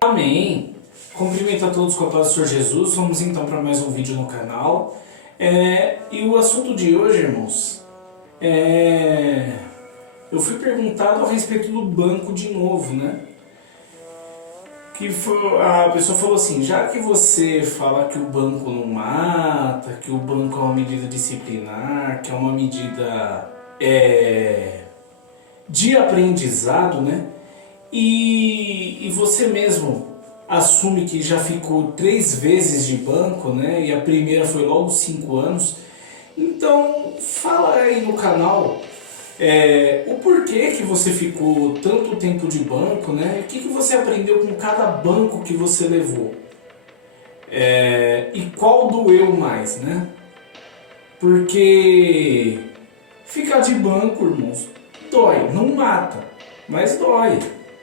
Amém! Cumprimento a todos com a paz do Senhor Jesus. Vamos então para mais um vídeo no canal. E o assunto de hoje, irmãos, eu fui perguntado a respeito do banco de novo, né? A pessoa falou assim: já que você fala que o banco não mata, que o banco é uma medida disciplinar, que é uma medida de aprendizado, né? E você mesmo assume que já ficou 3 vezes de banco, né? E a primeira foi logo 5 anos. Então fala aí no canal o porquê que você ficou tanto tempo de banco, né? O que você aprendeu com cada banco que você levou? E qual doeu mais, né? Porque ficar de banco, irmãos, dói, não mata, mas dói.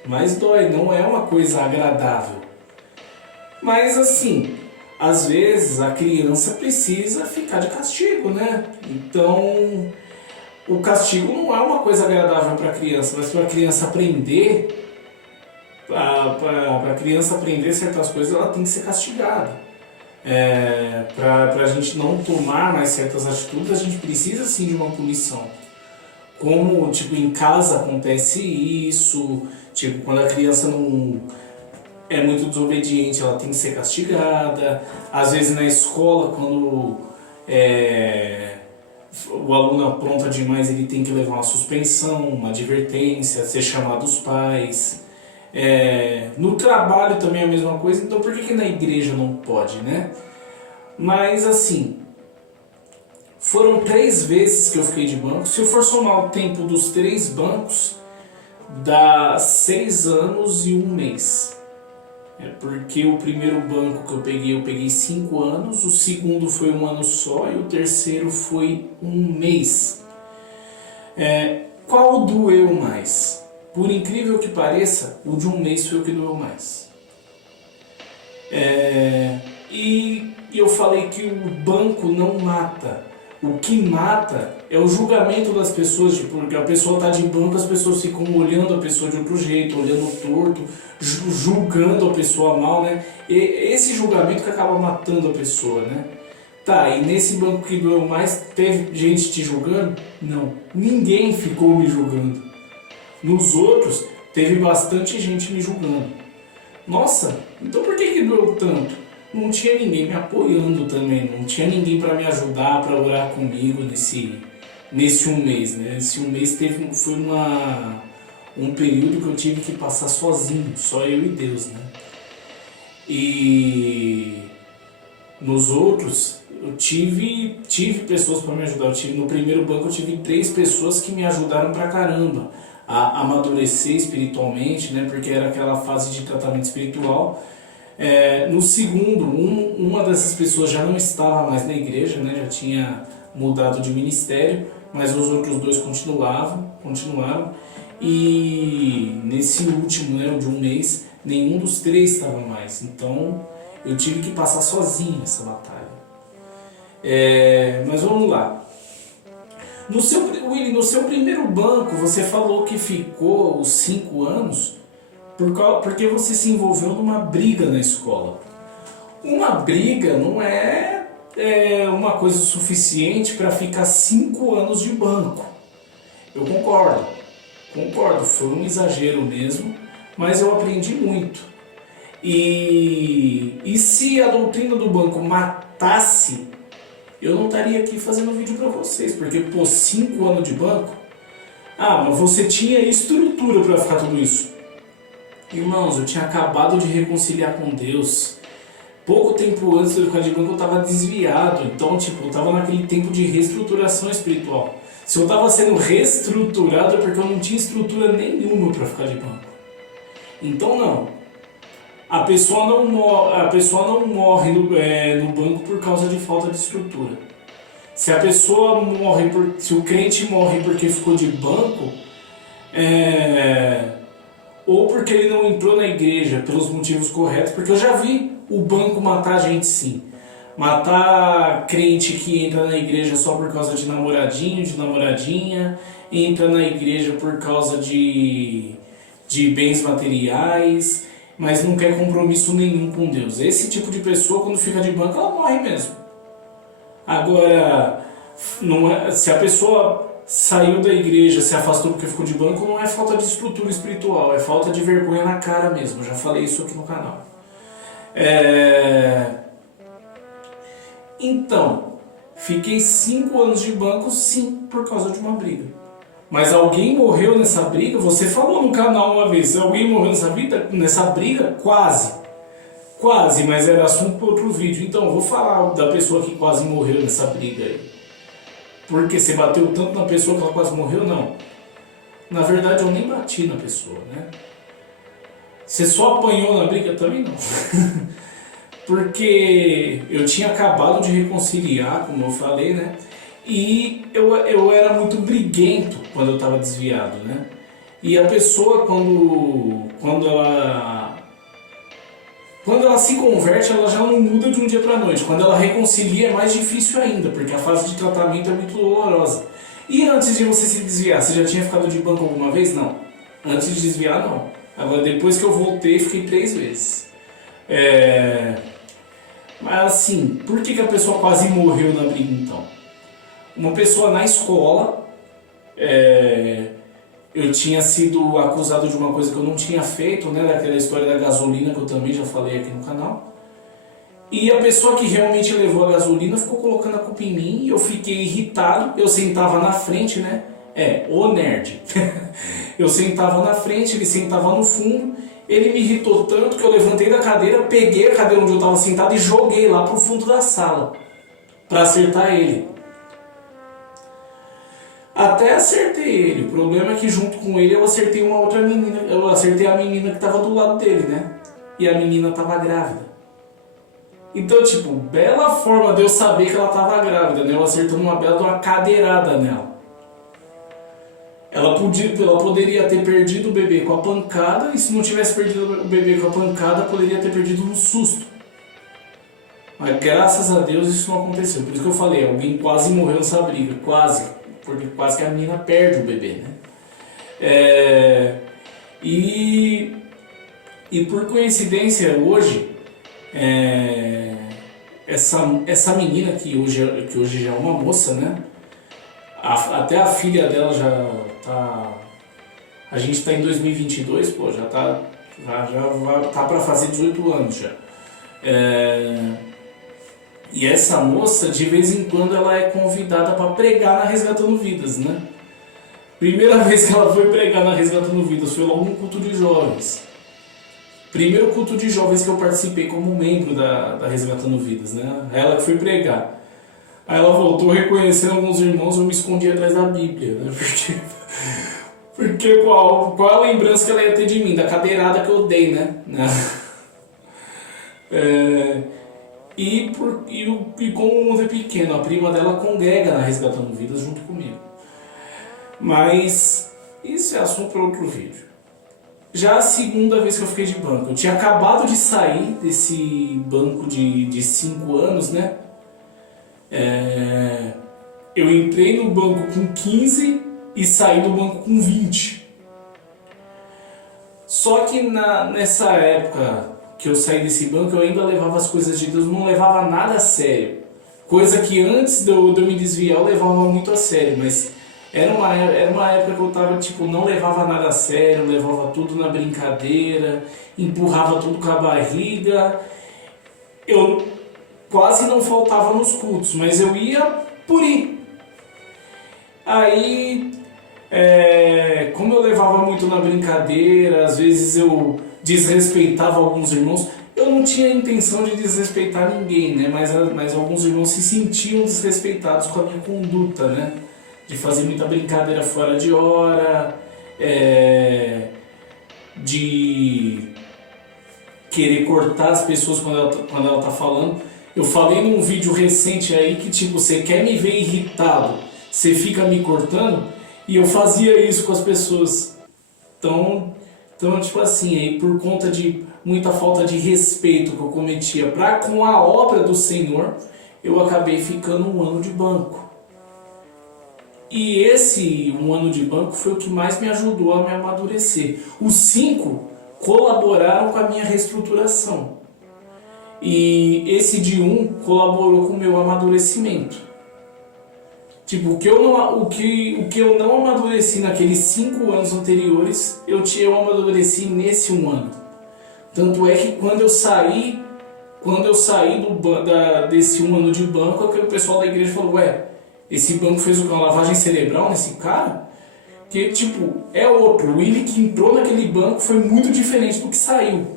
Mas dói, não é uma coisa agradável. Mas assim, às vezes a criança precisa ficar de castigo, né? Então, o castigo não é uma coisa agradável para a criança, mas para a criança aprender, para a criança aprender certas coisas, ela tem que ser castigada. Para a gente não tomar mais certas atitudes, a gente precisa sim de uma punição. Como, tipo, em casa acontece isso, tipo, quando a criança não é muito desobediente, ela tem que ser castigada. Às vezes na escola, quando o aluno apronta demais, ele tem que levar uma suspensão, uma advertência, ser chamado os pais. No trabalho também é a mesma coisa, então por que na igreja não pode, né? Mas assim, foram 3 vezes que eu fiquei de banco. Se eu for somar o tempo dos 3 bancos, dá 6 anos e 1 mês. Porque o primeiro banco que eu peguei 5 anos, o segundo foi 1 ano só e o terceiro foi 1 mês. Qual doeu mais? Por incrível que pareça, o de 1 mês foi o que doeu mais. E eu falei que o banco não mata. O que mata é o julgamento das pessoas, porque a pessoa está de banco, as pessoas ficam olhando a pessoa de outro jeito, olhando torto, julgando a pessoa mal, né? E esse julgamento que acaba matando a pessoa, né? Tá, e nesse banco que doeu mais, teve gente te julgando? Não, ninguém ficou me julgando. Nos outros, teve bastante gente me julgando. Nossa, então por que doeu tanto? Não tinha ninguém me apoiando também, não tinha ninguém para me ajudar, para orar comigo nesse 1 mês, né? Esse 1 mês foi um período que eu tive que passar sozinho, só eu e Deus, né? E nos outros, eu tive pessoas para me ajudar. No primeiro banco eu tive 3 pessoas que me ajudaram pra caramba a amadurecer espiritualmente, né? Porque era aquela fase de tratamento espiritual. No segundo, uma dessas pessoas já não estava mais na igreja, né? Já tinha mudado de ministério, mas os outros 2 continuaram. E nesse último, né, o de 1 mês, nenhum dos 3 estava mais. Então eu tive que passar sozinho essa batalha. Mas vamos lá. No seu primeiro banco, você falou que ficou os 5 anos porque você se envolveu numa briga na escola. Uma briga não é uma coisa suficiente para ficar 5 anos de banco. Eu concordo, foi um exagero mesmo, mas eu aprendi muito. E se a doutrina do banco matasse, eu não estaria aqui fazendo vídeo para vocês, porque 5 anos de banco, mas você tinha estrutura para ficar tudo isso. Irmãos, eu tinha acabado de reconciliar com Deus. Pouco tempo antes de eu ficar de banco eu estava desviado. Então, eu estava naquele tempo de reestruturação espiritual. Se eu estava sendo reestruturado é porque eu não tinha estrutura nenhuma para ficar de banco. Então, não. A pessoa não morre no banco por causa de falta de estrutura. Se o crente morre porque ficou de banco, ou porque ele não entrou na igreja pelos motivos corretos, porque eu já vi o banco matar a gente sim. Matar crente que entra na igreja só por causa de namoradinho, de namoradinha, entra na igreja por causa de bens materiais, mas não quer compromisso nenhum com Deus. Esse tipo de pessoa, quando fica de banco, ela morre mesmo. Agora, não é, se a pessoa saiu da igreja, se afastou porque ficou de banco, não é falta de estrutura espiritual, é falta de vergonha na cara mesmo. Eu já falei isso aqui no canal. Então, fiquei 5 anos de banco, sim, por causa de uma briga. Mas alguém morreu nessa briga? Você falou no canal uma vez, alguém morreu nessa briga? Quase. Quase, mas era assunto para outro vídeo. Então, eu vou falar da pessoa que quase morreu nessa briga aí. Porque você bateu tanto na pessoa que ela quase morreu? Não. Na verdade, eu nem bati na pessoa, né? Você só apanhou na briga? Também não. Porque eu tinha acabado de reconciliar, como eu falei, né? E eu era muito briguento quando eu estava desviado, né? E a pessoa, quando ela se converte, ela já não muda de um dia para a noite. Quando ela reconcilia é mais difícil ainda, porque a fase de tratamento é muito dolorosa. E antes de você se desviar, você já tinha ficado de banco alguma vez? Não. Antes de desviar, não. Agora, depois que eu voltei, fiquei 3 vezes. Mas assim, por que a pessoa quase morreu na briga então? Uma pessoa na escola, eu tinha sido acusado de uma coisa que eu não tinha feito, né? Daquela história da gasolina que eu também já falei aqui no canal. E a pessoa que realmente levou a gasolina ficou colocando a culpa em mim e eu fiquei irritado. Eu sentava na frente, né? O nerd. Eu sentava na frente, ele sentava no fundo. Ele me irritou tanto que eu levantei da cadeira, peguei a cadeira onde eu estava sentado e joguei lá pro fundo da sala para acertar ele. Até acertei ele. O problema é que junto com ele eu acertei uma outra menina. Eu acertei a menina que estava do lado dele, né? E a menina estava grávida. Então, tipo, bela forma de eu saber que ela estava grávida, né? Eu acertando uma bela de uma cadeirada nela. Ela poderia ter perdido o bebê com a pancada, e se não tivesse perdido o bebê com a pancada, poderia ter perdido no susto. Mas graças a Deus isso não aconteceu. Por isso que eu falei, alguém quase morreu nessa briga. Quase. Porque quase que a menina perde o bebê, né? E por coincidência, hoje, essa menina que hoje já é uma moça, né? Até a filha dela já tá... A gente está em 2022, pô, já tá para fazer 18 anos já. E essa moça, de vez em quando, ela é convidada para pregar na Resgatando Vidas, né? Primeira vez que ela foi pregar na Resgatando Vidas foi logo no culto de jovens. Primeiro culto de jovens que eu participei como membro da Resgatando Vidas, né? Ela que foi pregar. Aí ela voltou reconhecendo alguns irmãos, eu me escondi atrás da Bíblia, né? Porque qual a lembrança que ela ia ter de mim? Da cadeirada que eu dei, né? E como o mundo é pequeno, a prima dela congrega na Resgatando Vidas junto comigo. Mas isso é assunto para outro vídeo. Já a segunda vez que eu fiquei de banco, eu tinha acabado de sair desse banco de 5 anos, né? Eu entrei no banco com 15 e saí do banco com 20. Só que nessa época que eu saí desse banco, eu ainda levava as coisas de Deus, não levava nada a sério. Coisa que antes de eu me desviar eu levava muito a sério, mas era uma época que eu tava, tipo, não levava nada a sério, levava tudo na brincadeira, empurrava tudo com a barriga. Eu quase não faltava nos cultos, mas eu ia por ir. Aí, como eu levava muito na brincadeira, às vezes eu desrespeitava alguns irmãos. Eu não tinha intenção de desrespeitar ninguém, né? Mas alguns irmãos se sentiam desrespeitados com a minha conduta, né? De fazer muita brincadeira fora de hora, de querer cortar as pessoas quando ela tá falando. Eu falei num vídeo recente aí que, tipo, você quer me ver irritado, você fica me cortando, e eu fazia isso com as pessoas. Então tipo assim, aí por conta de muita falta de respeito que eu cometia para com a obra do Senhor, eu acabei ficando um ano de banco. E esse um ano de banco foi o que mais me ajudou a me amadurecer. Os 5 colaboraram com a minha reestruturação. E esse de 1 colaborou com o meu amadurecimento. Tipo, o que eu não amadureci naqueles 5 anos anteriores, eu amadureci nesse um ano. Tanto é que quando eu saí desse um ano de banco, aquele pessoal da igreja falou, ué, esse banco fez uma lavagem cerebral nesse cara? Que, tipo, é outro. O Willy que entrou naquele banco foi muito diferente do que saiu.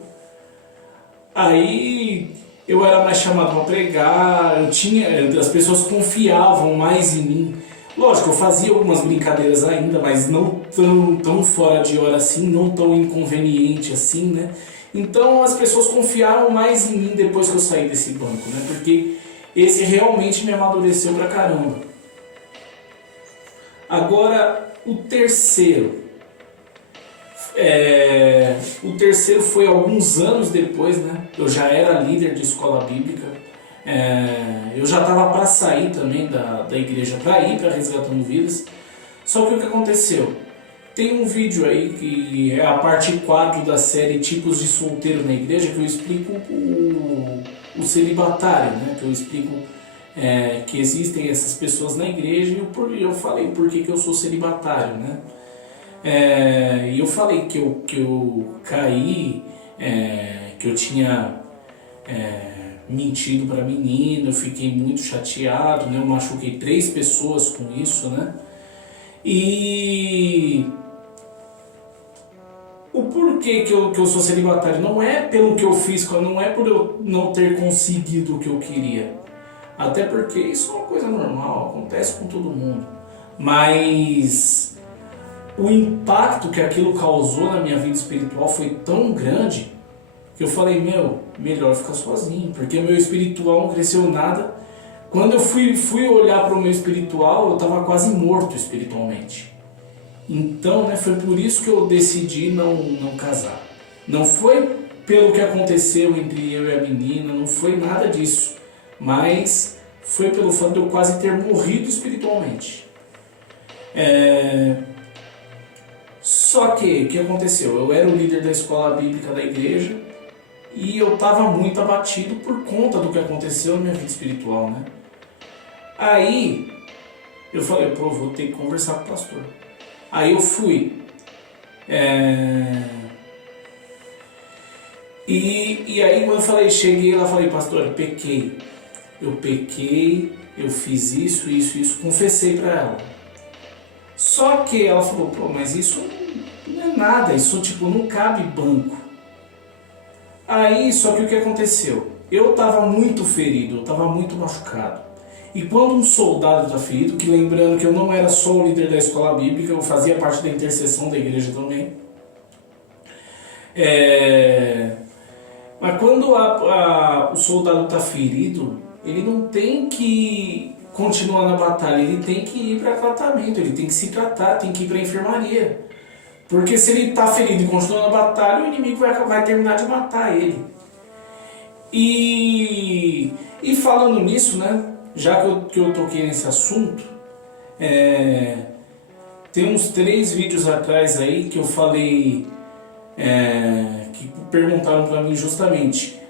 Aí eu era mais chamado para pregar, as pessoas confiavam mais em mim. Lógico, eu fazia algumas brincadeiras ainda, mas não tão fora de hora assim, não tão inconveniente assim, né? Então as pessoas confiaram mais em mim depois que eu saí desse banco, né? Porque esse realmente me amadureceu pra caramba. Agora, o terceiro foi alguns anos depois, né? Eu já era líder de escola bíblica. Eu já estava para sair também da igreja, para ir para Resgatando Vidas. Só que o que aconteceu? Tem um vídeo aí que é a parte 4 da série Tipos de Solteiro na Igreja, que eu explico o celibatário, né? Que eu explico que existem essas pessoas na igreja e eu falei por que eu sou celibatário, né? E eu falei que eu caí, que eu tinha mentido para a menina, eu fiquei muito chateado, né? Eu machuquei 3 pessoas com isso, né? E o porquê que eu sou celibatário não é pelo que eu fiz, não é por eu não ter conseguido o que eu queria. Até porque isso é uma coisa normal, acontece com todo mundo. Mas o impacto que aquilo causou na minha vida espiritual foi tão grande que eu falei, melhor ficar sozinho, porque meu espiritual não cresceu nada. Quando eu fui olhar para o meu espiritual, eu estava quase morto espiritualmente. Então, né, foi por isso que eu decidi não casar. Não foi pelo que aconteceu entre eu e a menina, não foi nada disso. Mas foi pelo fato de eu quase ter morrido espiritualmente. Só que, o que aconteceu? Eu era o líder da escola bíblica da igreja e eu estava muito abatido por conta do que aconteceu na minha vida espiritual, né? Aí, eu falei, vou ter que conversar com o pastor. Aí eu fui. E aí quando eu cheguei lá, falei, pastor, eu pequei, eu fiz isso, confessei para ela. Só que ela falou, mas isso não é nada, isso tipo não cabe banco. Aí, só que o que aconteceu? Eu estava muito ferido, eu estava muito machucado. E quando um soldado está ferido, que lembrando que eu não era só o líder da escola bíblica, eu fazia parte da intercessão da igreja também. Mas quando o soldado está ferido, ele não tem que continuar na batalha, ele tem que ir para tratamento, ele tem que se tratar, tem que ir para a enfermaria. Porque se ele está ferido e continua na batalha, o inimigo vai terminar de matar ele. E falando nisso, né, já que eu toquei nesse assunto, tem uns 3 vídeos atrás aí que eu falei, que perguntaram para mim justamente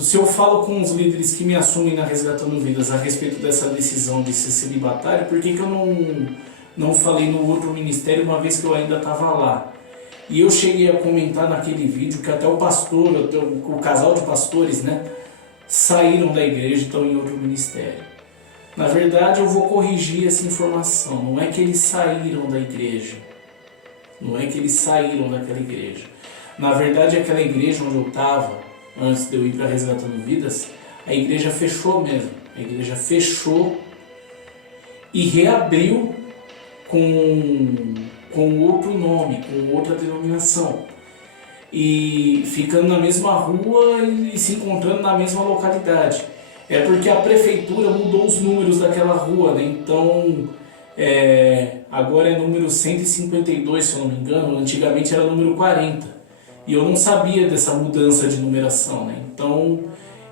se eu falo com os líderes que me assumem na Resgatando Vidas a respeito dessa decisão de ser celibatário, por que eu não falei no outro ministério, uma vez que eu ainda estava lá. E eu cheguei a comentar naquele vídeo que até o pastor, o casal de pastores, né, saíram da igreja e estão em outro ministério. Na verdade, eu vou corrigir essa informação. Não é que eles saíram da igreja. Não é que eles saíram daquela igreja. Na verdade, aquela igreja onde eu estava, antes de eu ir para Resgatando Vidas, a igreja fechou mesmo. A igreja fechou e reabriu com outro nome, com outra denominação. E ficando na mesma rua e se encontrando na mesma localidade. É porque a prefeitura mudou os números daquela rua, né? Então, agora é número 152, se eu não me engano. Antigamente era número 40. E eu não sabia dessa mudança de numeração, né? Então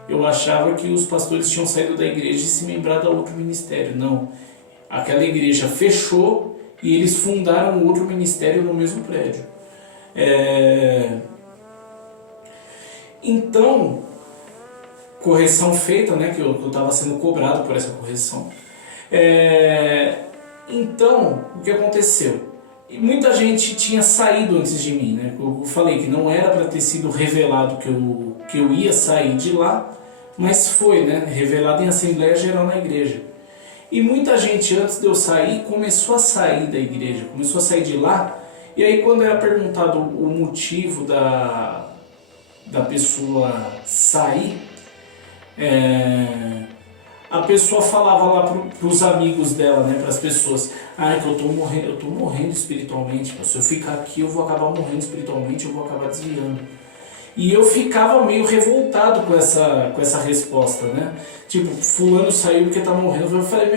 eu achava que os pastores tinham saído da igreja e se membrado a outro ministério. Não. Aquela igreja fechou e eles fundaram outro ministério no mesmo prédio. Então, correção feita, né? Que eu estava sendo cobrado por essa correção. Então, o que aconteceu? E muita gente tinha saído antes de mim, né? Eu falei que não era para ter sido revelado que eu ia sair de lá, mas foi, né? Revelado em Assembleia Geral na igreja. E muita gente antes de eu sair começou a sair da igreja, começou a sair de lá. E aí quando era perguntado o motivo da pessoa sair, a pessoa falava lá para os amigos dela, né, para as pessoas, que eu tô morrendo espiritualmente, se eu ficar aqui eu vou acabar morrendo espiritualmente, eu vou acabar desviando. E eu ficava meio revoltado com essa resposta, né? Tipo, fulano saiu porque tá morrendo. Eu falei,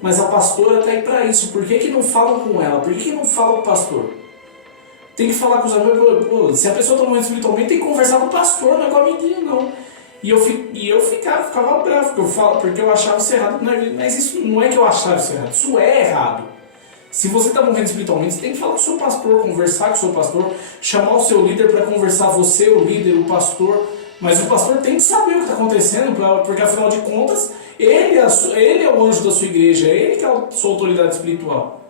mas a pastora tá aí pra isso, por que não falam com ela? Por que não falam com o pastor? Tem que falar com os amigos, se a pessoa tá morrendo espiritualmente, tem que conversar com o pastor, não é com a amiguinha, não. E eu ficava bravo, porque eu achava isso errado. Mas isso não é que eu achava isso errado, isso é errado. Se você está morrendo espiritualmente, você tem que falar com o seu pastor, conversar com o seu pastor, chamar o seu líder para conversar, você, o líder, o pastor. Mas o pastor tem que saber o que está acontecendo, porque afinal de contas, ele é o anjo da sua igreja, ele que é a sua autoridade espiritual.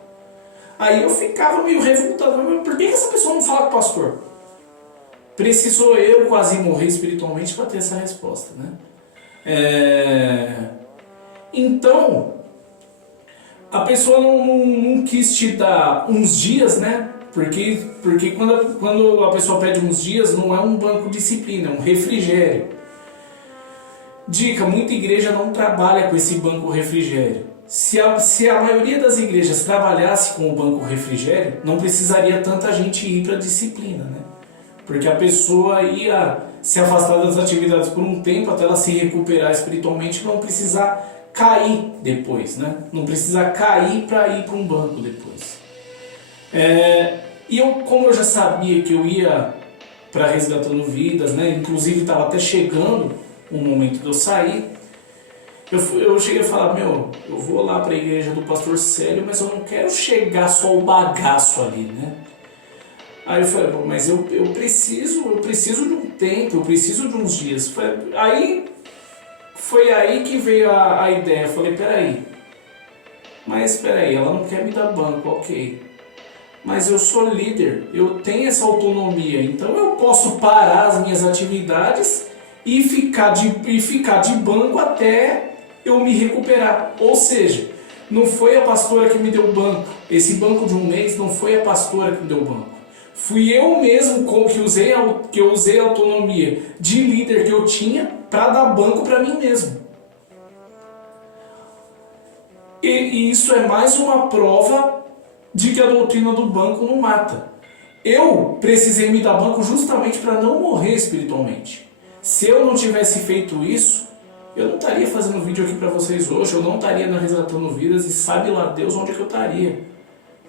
Aí eu ficava meio revoltado, por que essa pessoa não fala com o pastor? Precisou eu quase morrer espiritualmente para ter essa resposta, né? Então, a pessoa não quis te dar uns dias, né? Porque quando a pessoa pede uns dias, não é um banco de disciplina, é um refrigério. Dica, muita igreja não trabalha com esse banco refrigério. Se a maioria das igrejas trabalhasse com o banco refrigério, não precisaria tanta gente ir para a disciplina, né? Porque a pessoa ia se afastar das atividades por um tempo até ela se recuperar espiritualmente e não precisar cair depois, né? Não precisar cair para ir para um banco depois. E como eu já sabia que eu ia para Resgatando Vidas, né? Inclusive estava até chegando o momento de eu sair, eu cheguei a falar, eu vou lá para a igreja do pastor Célio, mas eu não quero chegar só o bagaço ali, né? Aí eu falei, mas eu preciso de um tempo, eu preciso de uns dias. Foi aí que veio a ideia. Eu falei, peraí, ela não quer me dar banco, ok. Mas eu sou líder, eu tenho essa autonomia, então eu posso parar as minhas atividades e ficar de banco até eu me recuperar. Ou seja, não foi a pastora que me deu banco. Esse banco de um mês não foi a pastora que me deu banco. Fui eu mesmo que eu usei a autonomia de líder que eu tinha para dar banco para mim mesmo. E isso é mais uma prova de que a doutrina do banco não mata. Eu precisei me dar banco justamente para não morrer espiritualmente. Se eu não tivesse feito isso, eu não estaria fazendo vídeo aqui para vocês hoje, eu não estaria na Resgatando Vidas e sabe lá Deus onde é que eu estaria.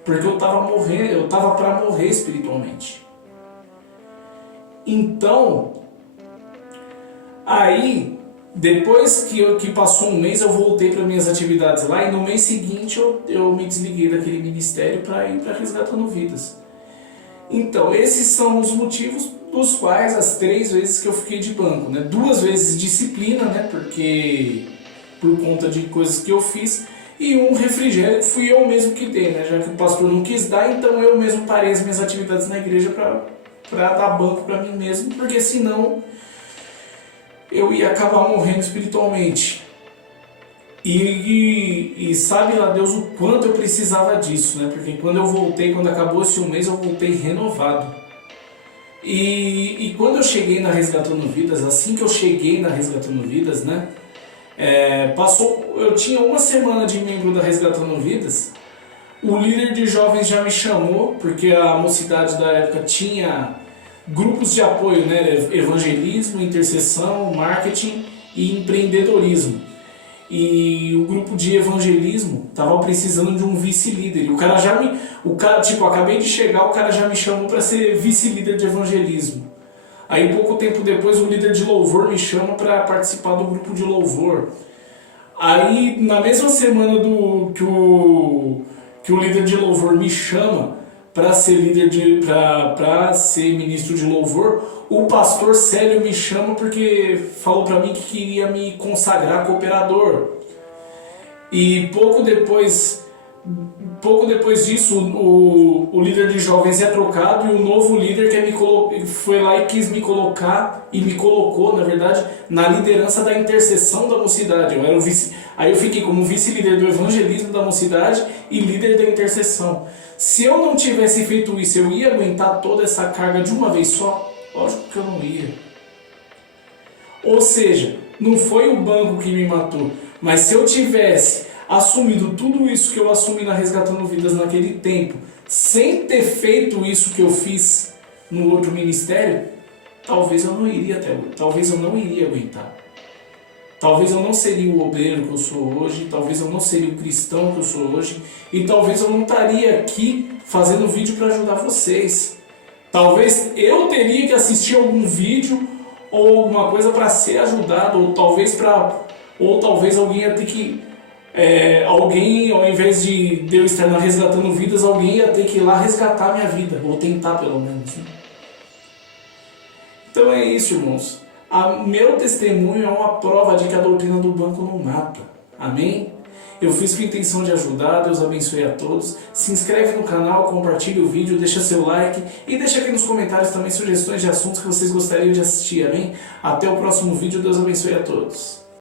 Porque eu estava para morrer espiritualmente. Então, aí, depois que passou um mês, eu voltei para minhas atividades lá e no mês seguinte eu me desliguei daquele ministério para ir para Resgatando Vidas. Então, esses são os motivos dos quais as 3 vezes que eu fiquei de banco, né? 2 vezes disciplina, né? Porque por conta de coisas que eu fiz, e um refrigério que fui eu mesmo que dei, né? Já que o pastor não quis dar, então eu mesmo parei as minhas atividades na igreja para dar banco para mim mesmo, porque senão eu ia acabar morrendo espiritualmente. E sabe lá Deus o quanto eu precisava disso, né? Porque quando eu voltei, quando acabou esse mês, eu voltei renovado. E quando eu cheguei na Resgatando Vidas, assim que eu cheguei na Resgatando Vidas, né? Eu tinha 1 semana de membro da Resgatando Vidas. O líder de jovens já me chamou, porque a mocidade da época tinha grupos de apoio, né? Evangelismo, intercessão, marketing e empreendedorismo. E o grupo de evangelismo estava precisando de um vice-líder. E acabei de chegar, o cara já me chamou para ser vice-líder de evangelismo. Aí pouco tempo depois o líder de louvor me chama para participar do grupo de louvor. Aí na mesma semana que o líder de louvor me chama para ser para ser ministro de louvor, o pastor Célio me chama porque falou para mim que queria me consagrar cooperador. E pouco depois disso, o líder de jovens é trocado e o novo líder foi lá e quis me colocar, e me colocou, na verdade, na liderança da intercessão da mocidade. Aí eu fiquei como vice-líder do evangelismo da mocidade e líder da intercessão. Se eu não tivesse feito isso, eu ia aguentar toda essa carga de uma vez só? Lógico que eu não ia. Ou seja, não foi o banco que me matou, mas se eu tivesse assumido tudo isso que eu assumi na Resgatando Vidas naquele tempo, sem ter feito isso que eu fiz no outro ministério, talvez eu não iria aguentar. Talvez eu não seria o obreiro que eu sou hoje, talvez eu não seria o cristão que eu sou hoje, e talvez eu não estaria aqui fazendo vídeo para ajudar vocês. Talvez eu teria que assistir algum vídeo ou alguma coisa para ser ajudado, ou talvez alguém ia ter que alguém, ao invés de eu estar na Resgatando Vidas, alguém ia ter que ir lá resgatar a minha vida, ou tentar pelo menos, né? Então é isso, irmãos. Meu testemunho é uma prova de que a doutrina do banco não mata. Amém? Eu fiz com a intenção de ajudar. Deus abençoe a todos. Se inscreve no canal, compartilha o vídeo, deixa seu like e deixa aqui nos comentários também sugestões de assuntos que vocês gostariam de assistir. Amém? Até o próximo vídeo. Deus abençoe a todos.